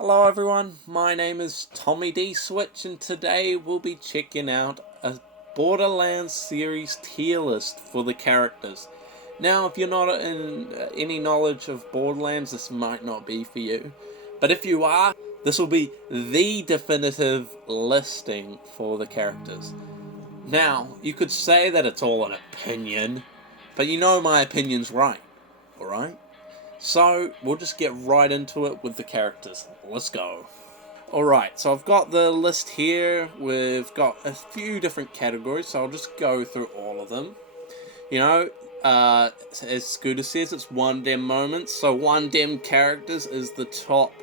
Hello everyone, my name is Tommy D Switch and today we'll be checking out a Borderlands series tier list for the characters. Now if you're not in any knowledge of Borderlands, this might not be for you, but if you are, this will be the definitive listing for the characters. Now, you could say that it's all an opinion, but you know my opinion's right, alright? So, we'll just get right into it with the characters. Let's go. Alright, so I've got the list here. We've got a few different categories, so I'll just go through all of them. You know, as Scooter says, it's one dem moments, so one dem characters is the top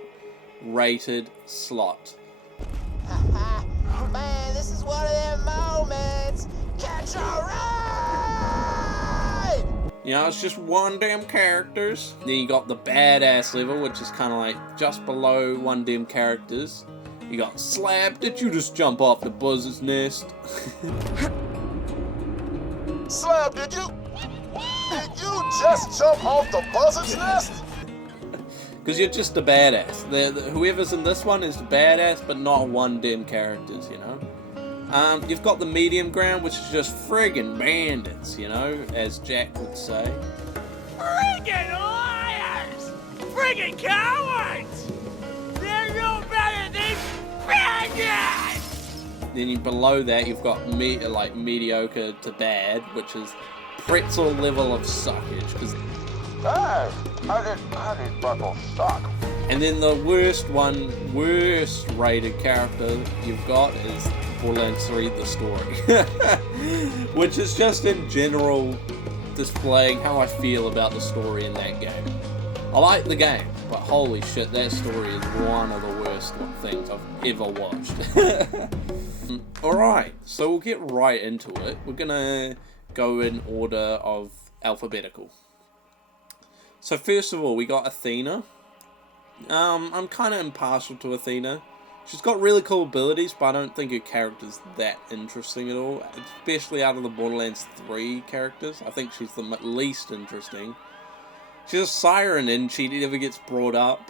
rated slot. Man, this is one of them moments. Catch a ride! You know, it's just one damn characters. Then you got the badass level, which is kind of like just below one damn characters. You got Slab. Did you just jump off the buzzard's nest? Slab, did you just jump off the buzzard's nest? Because you're just a badass. Whoever's in this one is badass, but not one damn characters, you know? You've got the medium ground, which is just friggin' bandits, you know, as Jack would say. Friggin' liars! Friggin' cowards! They're no better than bandits! Then below that, you've got mediocre to bad, which is pretzel level of suckage. Hey, I didn't buckle stock. And then the worst rated character you've got is Borderlands 3 The Story. Which is just in general displaying how I feel about the story in that game. I like the game, but holy shit, that story is one of the worst things I've ever watched. Alright, so we'll get right into it. We're gonna go in order of alphabetical. So first of all, we got Athena. I'm kind of impartial to Athena. She's got really cool abilities, but I don't think her character's that interesting at all. Especially out of the Borderlands 3 characters. I think she's the least interesting. She's a siren and she never gets brought up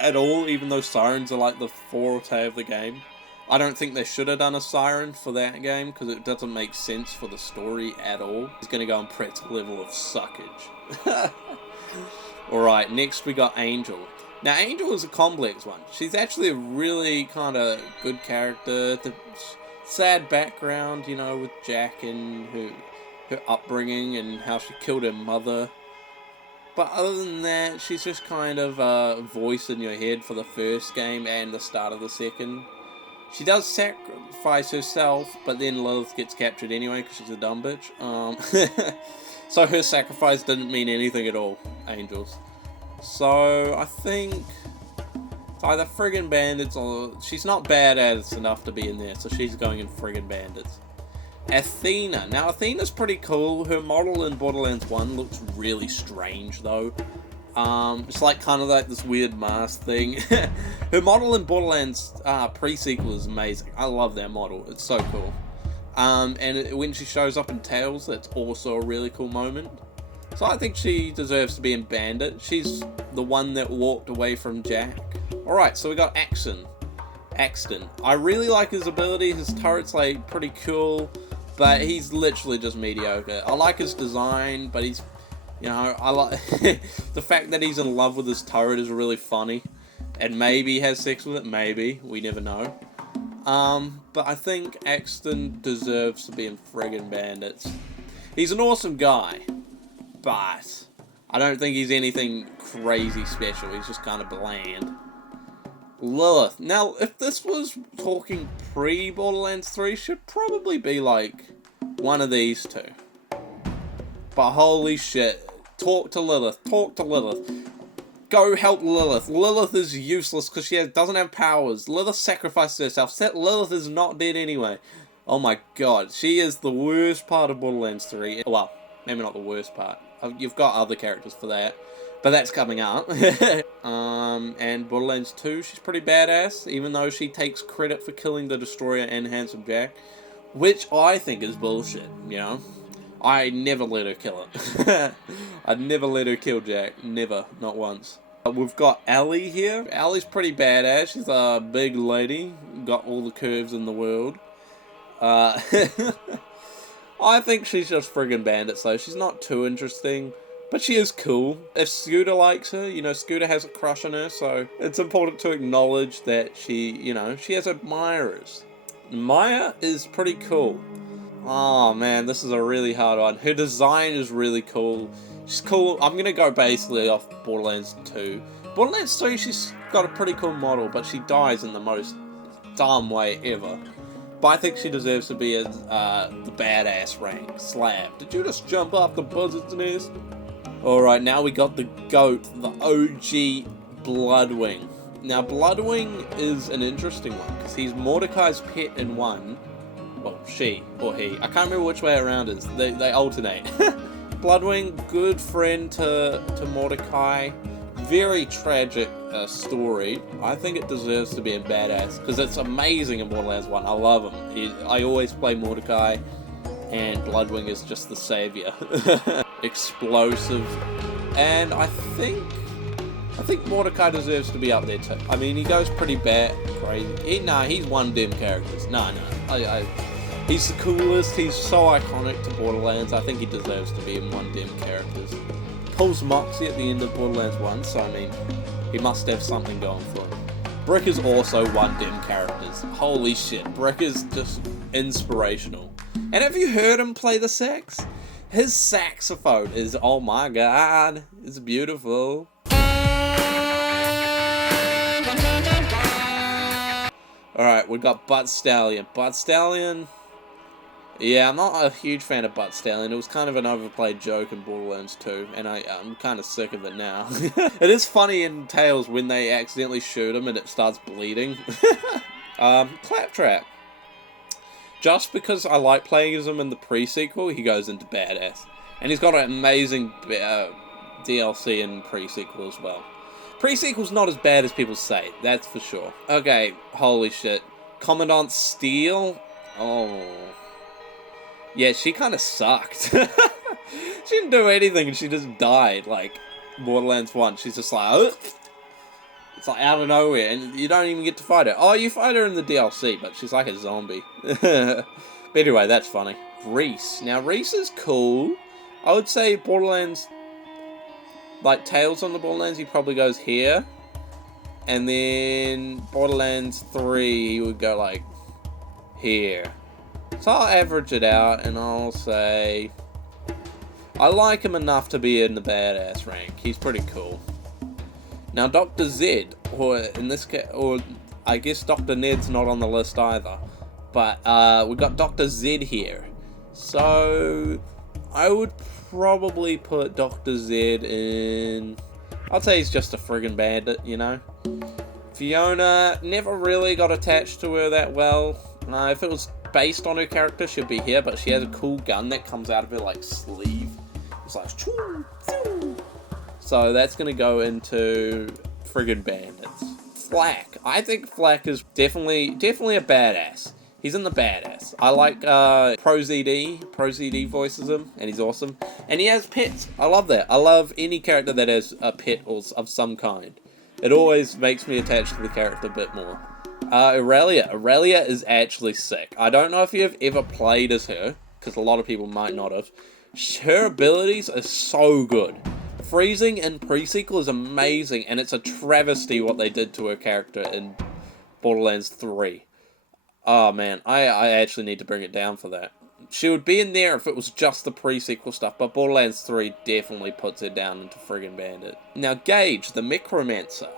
at all, even though sirens are like the forte of the game. I don't think they should have done a siren for that game, because it doesn't make sense for the story at all. He's going to go on pretzel level of suckage. Alright, next we got Angel. Now, Angel is a complex one. She's actually a really kind of good character. The sad background, you know, with Jack and her upbringing and how she killed her mother. But other than that, she's just kind of a voice in your head for the first game and the start of the second. She does sacrifice herself, but then Lilith gets captured anyway because she's a dumb bitch. So her sacrifice didn't mean anything at all, Angels. So I think it's either friggin' bandits or she's not badass enough to be in there, so she's going in friggin' bandits. Athena. Now Athena's pretty cool. Her model in Borderlands 1 looks really strange though. It's like kind of like this weird mask thing. Her model in Borderlands pre-sequel is amazing. I love that model. It's so cool. And when she shows up in Tales, that's also a really cool moment. So I think she deserves to be in Bandit. She's the one that walked away from Jack. Alright, so we got Axton. I really like his ability. His turret's like pretty cool, but he's literally just mediocre. I like his design, but he's, you know, I like the fact that he's in love with his turret is really funny. And maybe he has sex with it, maybe. We never know. But I think Axton deserves to be in friggin' Bandits. He's an awesome guy, but I don't think he's anything crazy special. He's just kind of bland. Lilith. Now, if this was talking pre-Borderlands 3, should probably be like one of these two. But holy shit. Talk to Lilith. Go help Lilith. Lilith is useless because she doesn't have powers. Lilith sacrificed herself. Lilith is not dead anyway. Oh my god. She is the worst part of Borderlands 3. Well, maybe not the worst part. You've got other characters for that. But that's coming up. And Borderlands 2, she's pretty badass. Even though she takes credit for killing the Destroyer and Handsome Jack. Which I think is bullshit, you know. I never let her kill it. I'd never let her kill Jack. Never. Not once. We've got Ellie here. Ellie's pretty badass. She's a big lady. Got all the curves in the world. I think she's just friggin' bandit, so she's not too interesting. But she is cool. If Scooter likes her, you know, Scooter has a crush on her, so it's important to acknowledge that she, you know, she has admirers. Maya is pretty cool. Oh man, this is a really hard one. Her design is really cool. She's cool. I'm gonna go basically off Borderlands 2. Borderlands 3, she's got a pretty cool model, but she dies in the most dumb way ever. But I think she deserves to be in the badass rank. Slab. Did you just jump off the buzzard's nest? Alright, now we got the GOAT, the OG Bloodwing. Now, Bloodwing is an interesting one, because he's Mordecai's pet in one. Well, she or he. I can't remember which way around it is. They alternate. Bloodwing, good friend to Mordecai. Very tragic story. I think it deserves to be in badass, because it's amazing in Borderlands 1. I love him. I always play Mordecai, and Bloodwing is just the savior. Explosive. And I think Mordecai deserves to be up there too. I mean, he goes pretty bad, crazy. He's one dim characters. He's the coolest. He's so iconic to Borderlands. I think he deserves to be in one dim characters. Pulls Moxie at the end of Borderlands 1, so I mean, he must have something going for him. Brick is also one dim characters. Holy shit, Brick is just inspirational. And have you heard him play the sax? His saxophone is, oh my god, it's beautiful. Alright, we got Butt Stallion. Butt Stallion, yeah, I'm not a huge fan of Butt Stallion. It was kind of an overplayed joke in Borderlands 2, and I'm kind of sick of it now. It is funny in Tales when they accidentally shoot him and it starts bleeding. Claptrap. Just because I like playing as him in the pre-sequel, he goes into badass. And he's got an amazing DLC in pre-sequel as well. Pre-sequel's not as bad as people say, that's for sure. Okay, holy shit. Commandant Steele? Oh. Yeah, she kind of sucked. She didn't do anything and she just died, like Borderlands 1. She's just like, ugh. It's like out of nowhere, and you don't even get to fight her. Oh, you fight her in the DLC, but she's like a zombie. But anyway, that's funny. Reese. Now, Reese is cool. I would say Borderlands, like Tales on the Borderlands, he probably goes here. And then Borderlands 3, he would go like here. So I'll average it out, and I'll say I like him enough to be in the badass rank. He's pretty cool. Now, Dr. Zed, or in this case, or I guess Dr. Ned's not on the list either, but we got Dr. Zed here. So I would probably put Dr. Zed in. I'd say he's just a friggin' bandit, you know. Fiona, never really got attached to her that well. If it was based on her character, she'd be here, but she has a cool gun that comes out of her like sleeve. It's like choo, choo. So that's going to go into friggin' bandits. Flak. I think Flak is definitely a badass. He's in the badass. I like ProZD. ProZD voices him, and he's awesome. And he has pets. I love that. I love any character that has a pet of some kind. It always makes me attached to the character a bit more. Irelia. Irelia is actually sick. I don't know if you have ever played as her, because a lot of people might not have. Her abilities are so good. Freezing in pre-sequel is amazing, and it's a travesty what they did to her character in Borderlands 3. Oh man, I actually need to bring it down for that. She would be in there if it was just the pre-sequel stuff, but Borderlands 3 definitely puts her down into friggin' bandit. Now Gage, the Micromancer.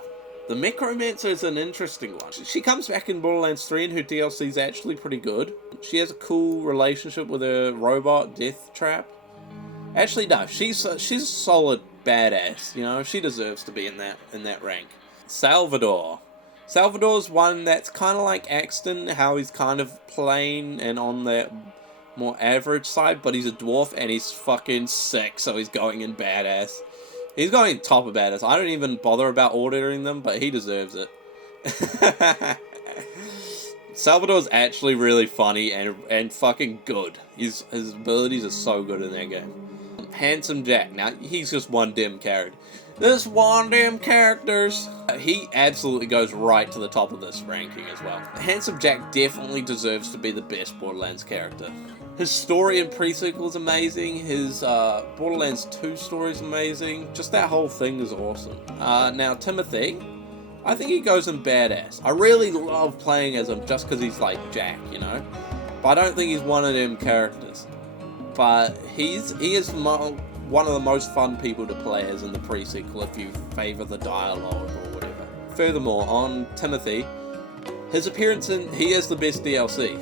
The Micromancer is an interesting one. She comes back in Borderlands 3 and her DLC is actually pretty good. She has a cool relationship with her robot, Death Trap. Actually, no, she's a solid badass, you know, she deserves to be in that rank. Salvador. Salvador's one that's kind of like Axton, how he's kind of plain and on the more average side, but he's a dwarf and he's fucking sick, so he's going in badass. He's going top of badass. I don't even bother about ordering them, but he deserves it. Salvador's actually really funny and fucking good. His abilities are so good in that game. Handsome Jack. Now, he's just one dim character. This one damn characters. He absolutely goes right to the top of this ranking as well. Handsome Jack definitely deserves to be the best Borderlands character. His story and pre-sequel is amazing. His Borderlands 2 story is amazing. Just that whole thing is awesome. Now Timothy, I think he goes in badass. I really love playing as him just because he's like Jack, you know? But I don't think he's one of them characters. But he is one of the most fun people to play as in the pre-sequel if you favour the dialogue or whatever. Furthermore, on Timothy, his appearance he is the best DLC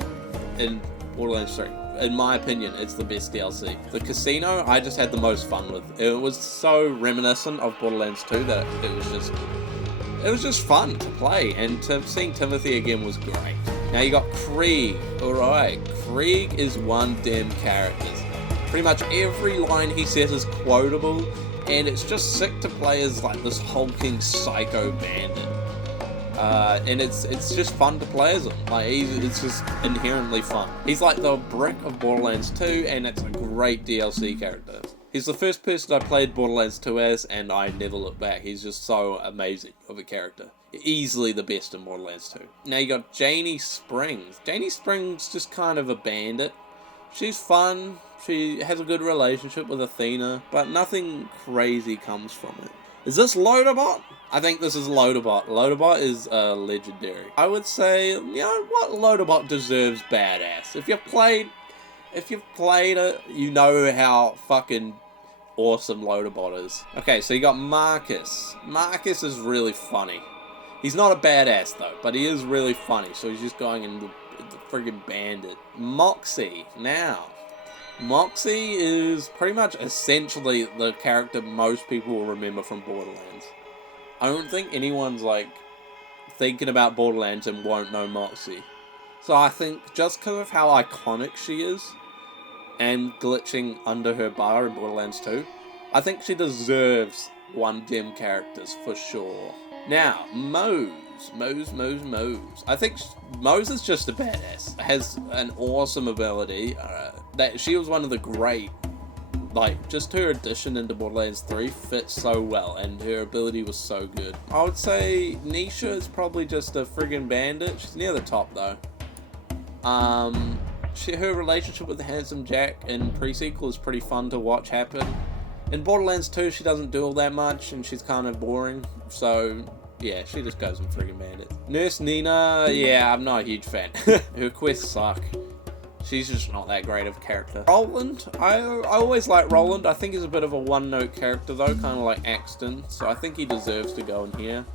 in Borderlands 3. In my opinion, it's the best DLC. The casino, I just had the most fun with. It was so reminiscent of Borderlands 2 that it was just fun to play, and seeing Timothy again was great. Now you got Krieg. Alright, Krieg is one damn character. Pretty much every line he says is quotable, and it's just sick to play as like this hulking psycho bandit. And it's just fun to play as him. Like it's just inherently fun. He's like the brick of Borderlands 2, and it's a great DLC character. He's the first person I played Borderlands 2 as, and I never look back. He's just so amazing of a character. Easily the best in Borderlands 2. Now you got Janie Springs. Janie Springs just kind of a bandit. She's fun. She has a good relationship with Athena, but nothing crazy comes from it. Is this Loaderbot? I think this is Loaderbot. Loaderbot is legendary. I would say, you know what, Loaderbot deserves badass. If you've played it, you know how fucking awesome Loaderbot is. Okay, so you got Marcus. Marcus is really funny. He's not a badass though, but he is really funny, so he's just going in the friggin' bandit. Moxie. Now, Moxie is pretty much essentially the character most people will remember from Borderlands. I don't think anyone's like thinking about Borderlands and won't know Moxie. So I think just because of how iconic she is, and glitching under her bar in Borderlands 2, I think she deserves one dim characters for sure. Now, Mose. I think Mose is just a badass. Has an awesome ability. That she was one of the great. Like, just her addition into Borderlands 3 fits so well, and her ability was so good. I would say Nisha is probably just a friggin' bandit. She's near the top though. Her relationship with the Handsome Jack in pre-sequel is pretty fun to watch happen. In Borderlands 2, she doesn't do all that much, and she's kind of boring, so yeah, she just goes in friggin' bandit. Nurse Nina, yeah, I'm not a huge fan. Her quests suck. She's just not that great of a character. Roland, I always like Roland. I think he's a bit of a one-note character though, kind of like Axton, so I think he deserves to go in here.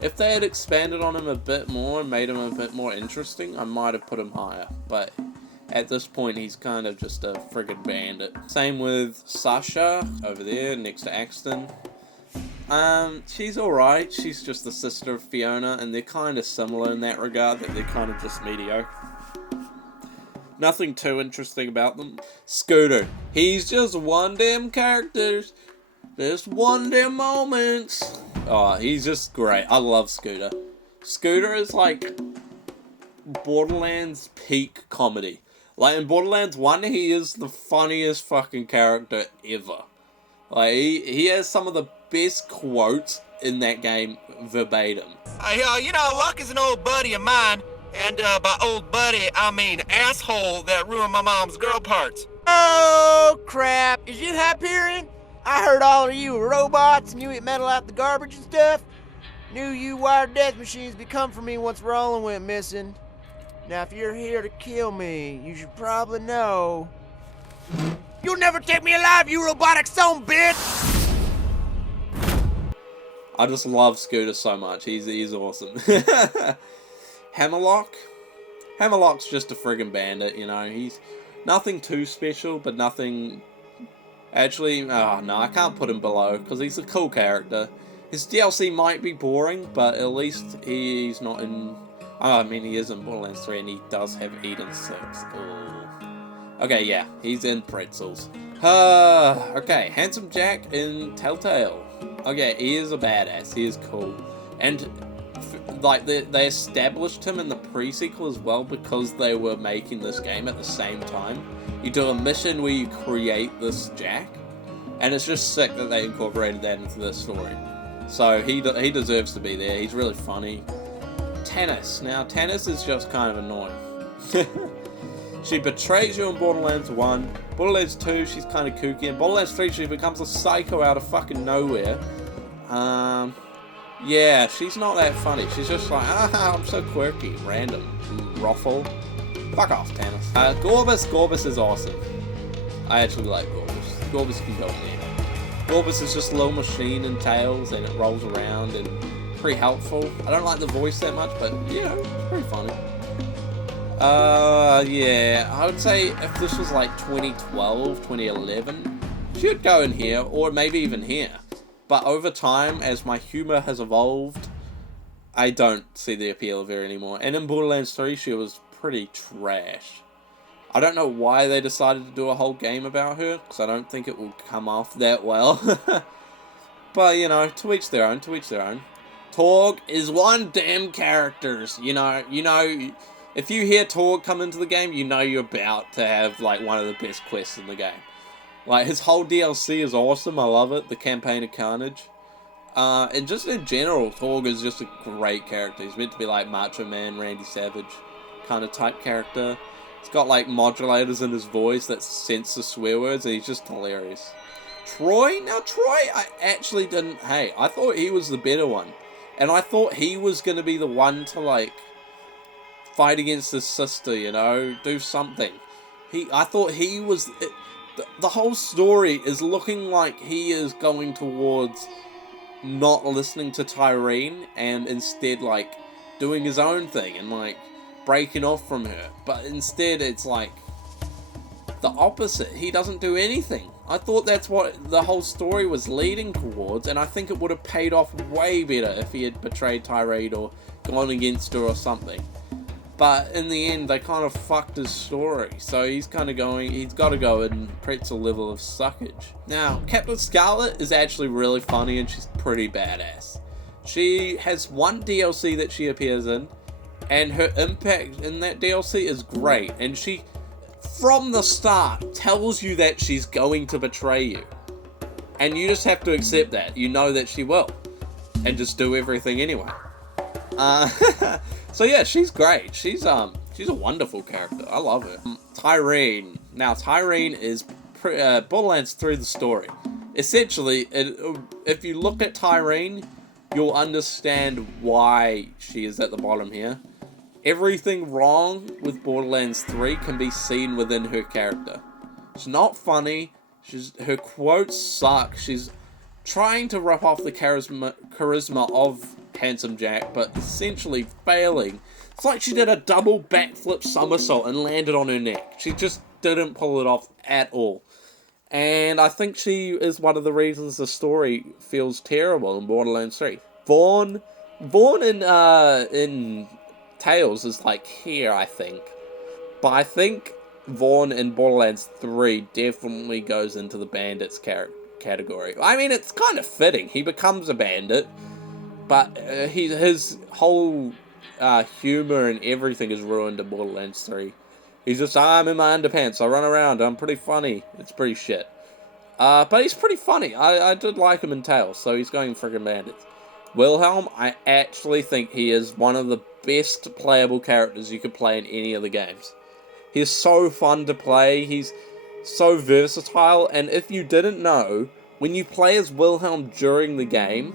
If they had expanded on him a bit more and made him a bit more interesting, I might have put him higher, but at this point he's kind of just a friggin' bandit. Same with Sasha, over there, next to Axton. She's alright, she's just the sister of Fiona, and they're kind of similar in that regard, that they're kind of just mediocre. Nothing too interesting about them. Scooter, he's just one damn character. Just one damn moments. Oh, he's just great. I love Scooter. Scooter is like Borderlands peak comedy. Like in Borderlands 1, he is the funniest fucking character ever. Like he has some of the best quotes in that game verbatim. You know, Luck is an old buddy of mine. And by old buddy, I mean asshole that ruined my mom's girl parts. Oh, crap. Is you Hyperion? I heard all of you were robots and you eat metal out the garbage and stuff. Knew you wired death machines be come for me once Roland went missing. Now, if you're here to kill me, you should probably know. You'll never take me alive, you robotic son bitch! I just love Scooter so much. He's awesome. Hammerlock? Hammerlock's just a friggin' bandit, you know. He's nothing too special, but nothing... Actually, oh no, I can't put him below, because he's a cool character. His DLC might be boring, but at least he's not in... Oh, I mean, he is in Borderlands 3, and he does have Eden 6. Ooh. Okay, yeah, he's in Pretzels. Okay, Handsome Jack in Telltale. Okay, he is a badass, he is cool. And... like, they established him in the pre-sequel as well because they were making this game at the same time. You do a mission where you create this Jack, And it's just sick that they incorporated that into this story. So he deserves to be there. He's really funny. Tannis. Now, Tannis is just kind of annoying. She betrays you in Borderlands 1. Borderlands 2, she's kind of kooky. In Borderlands 3, she becomes a psycho out of fucking nowhere. Yeah, she's not that funny. She's just like, I'm so quirky. Random. Ruffle. Fuck off, Tannis. Gorbis. Gorbis is awesome. I actually like Gorbis. Gorbis can go in there. Gorbis is just a little machine in Tails, and it rolls around, and pretty helpful. I don't like the voice that much, but, you know, it's pretty funny. Yeah, I would say if this was like 2012, 2011, she would go in here, or maybe even here. But over time, as my humor has evolved, I don't see the appeal of her anymore. And in Borderlands 3, she was pretty trash. I don't know why they decided to do a whole game about her, because I don't think it will come off that well. But, you know, to each their own, to each their own. Torg is one damn character. You know, if you hear Torg come into the game, you know you're about to have, like, one of the best quests in the game. Like, his whole DLC is awesome, I love it, the Campaign of Carnage. And just in general, Torg is just a great character. He's meant to be like Macho Man, Randy Savage kind of type character. He's got, like, modulators in his voice that censor swear words, and he's just hilarious. Troy? Now, Troy, I actually didn't... Hey, I thought he was the better one. And I thought he was going to be the one to, like, fight against his sister, you know? Do something. I thought he was... The whole story is looking like he is going towards not listening to Tyreene and instead, like, doing his own thing and, like, breaking off from her. But instead, it's, like, the opposite. He doesn't do anything. I thought that's what the whole story was leading towards, and I think it would have paid off way better if he had betrayed Tyreene or gone against her or something. But in the end, they kind of fucked his story, so he's got to go in pretzel level of suckage. Now, Captain Scarlett is actually really funny, and she's pretty badass. She has one DLC that she appears in, and her impact in that DLC is great, and she, from the start, tells you that she's going to betray you. And you just have to accept that. You know that she will. And just do everything anyway. So yeah, she's great. She's a wonderful character. I love her. Tyreene. Now, Tyreene is Borderlands 3 the story. Essentially, if you look at Tyreene, you'll understand why she is at the bottom here. Everything wrong with Borderlands 3 can be seen within her character. She's not funny. Her quotes suck. She's trying to rip off the charisma of Handsome Jack, but essentially failing. It's like she did a double backflip somersault and landed on her neck. She just didn't pull it off at all. And I think she is one of the reasons the story feels terrible in Borderlands 3. Vaughn in Tails is like here, I think. But I think Vaughn in Borderlands 3 definitely goes into the bandits category. I mean, it's kind of fitting. He becomes a bandit. But his whole humor and everything is ruined in Borderlands 3. He's just, I'm in my underpants, I run around, I'm pretty funny. It's pretty shit. But he's pretty funny. I did like him in Tails, so he's going friggin' bandits. Wilhelm, I actually think he is one of the best playable characters you could play in any of the games. He's so fun to play, he's so versatile, and if you didn't know, when you play as Wilhelm during the game,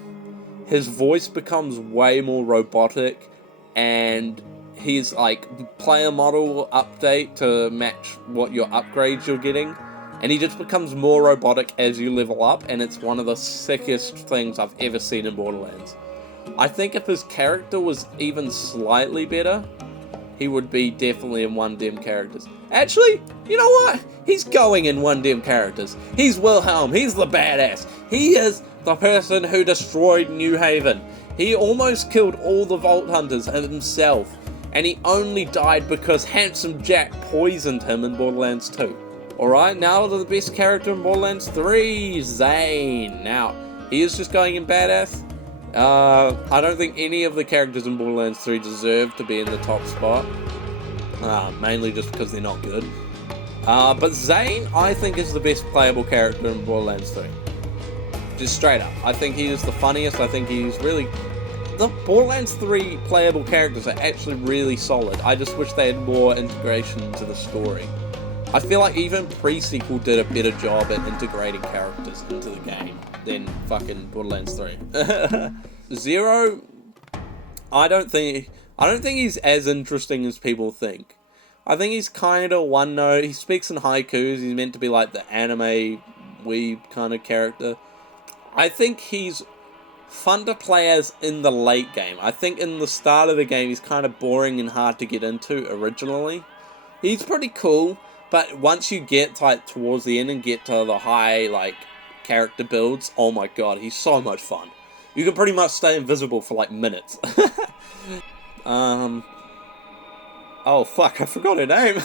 his voice becomes way more robotic, and his, like, player model update to match what your upgrades you're getting, and he just becomes more robotic as you level up, and it's one of the sickest things I've ever seen in Borderlands. I think if his character was even slightly better, he would be definitely in one dim characters. Actually, you know what? He's going in one dim characters. He's Wilhelm. He's the badass. He is the person who destroyed New Haven. He almost killed all the Vault Hunters and himself. And he only died because Handsome Jack poisoned him in Borderlands 2. Alright, now to the best character in Borderlands 3, Zayn. Now, he is just going in badass. I don't think any of the characters in Borderlands 3 deserve to be in the top spot. Mainly just because they're not good. But Zayn, I think, is the best playable character in Borderlands 3. Just straight up. I think he is the funniest. I think he's really... The Borderlands 3 playable characters are actually really solid. I just wish they had more integration into the story. I feel like even pre-sequel did a better job at integrating characters into the game than fucking Borderlands 3. Zero, I don't think he's as interesting as people think. I think he's kind of one note. He speaks in haikus. He's meant to be like the anime weeb kind of character. I think he's fun to play as in the late game. I think in the start of the game he's kind of boring and hard to get into originally. He's pretty cool, but once you get like towards the end and get to the high like character builds, oh my god, he's so much fun. You can pretty much stay invisible for like minutes. Oh fuck, I forgot her name.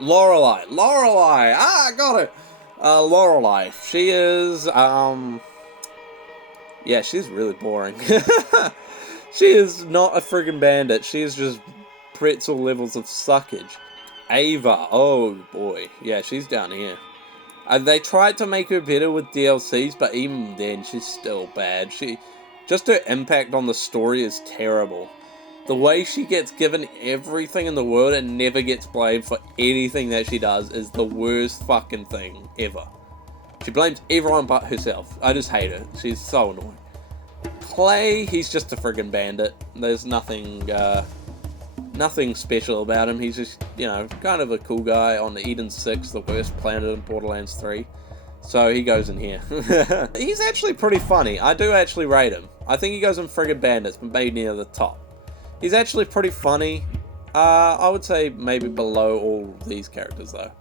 Lauralite. I got it. Lauralite. She is, yeah, she's really boring. She is not a friggin' bandit. She is just pretzel levels of suckage. Ava. Oh boy. Yeah, she's down here. They tried to make her better with DLCs, but even then, she's still bad. Just her impact on the story is terrible. The way she gets given everything in the world and never gets blamed for anything that she does is the worst fucking thing ever. She blames everyone but herself. I just hate her. She's so annoying. Clay, he's just a friggin' bandit. There's nothing special about him. He's just, you know, kind of a cool guy on the Eden 6, the worst planet in Borderlands 3. So he goes in here. He's actually pretty funny. I do actually rate him. I think he goes in friggin' bandits, but maybe near the top. He's actually pretty funny. I would say maybe below all these characters though.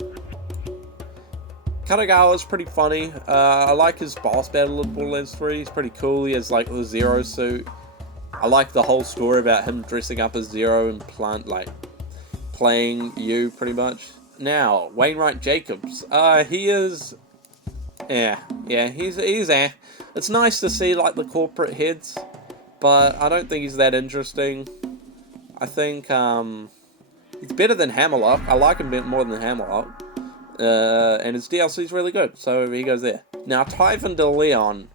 Katagawa's pretty funny. I like his boss battle in Borderlands 3. He's pretty cool. He has like the Zero suit. I like the whole story about him dressing up as Zero and playing you pretty much. Now, Wainwright Jacobs. He is... he's It's nice to see like the corporate heads, but I don't think he's that interesting. I think he's better than Hammerlock. I like him a bit more than Hammerlock. And his DLC is really good, so he goes there. Now, Typhoon De Leon.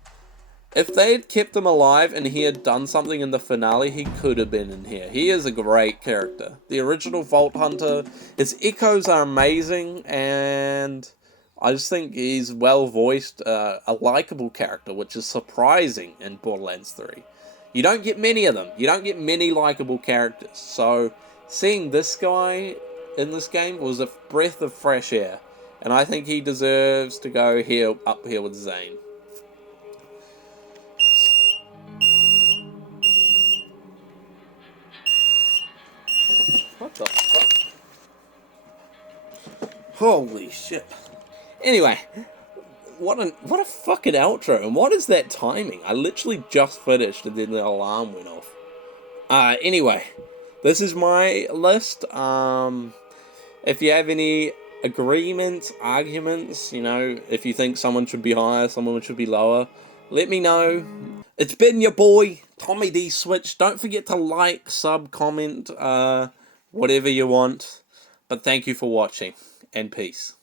If they had kept him alive and he had done something in the finale, he could have been in here. He is a great character. The original Vault Hunter, his echoes are amazing, and I just think he's well voiced, a likable character, which is surprising in Borderlands 3. You don't get many of them. You don't get many likable characters. So seeing this guy in this game was a breath of fresh air. And I think he deserves to go up here with Zayn. What the fuck? Holy shit. Anyway, what a fucking outro, and what is that timing? I literally just finished and then the alarm went off. Anyway, this is my list. If you have any agreements, arguments, you know, if you think someone should be higher, someone should be lower, let me know. It's been your boy, Tommy D Switch. Don't forget to like, sub, comment, whatever you want. But thank you for watching, and peace.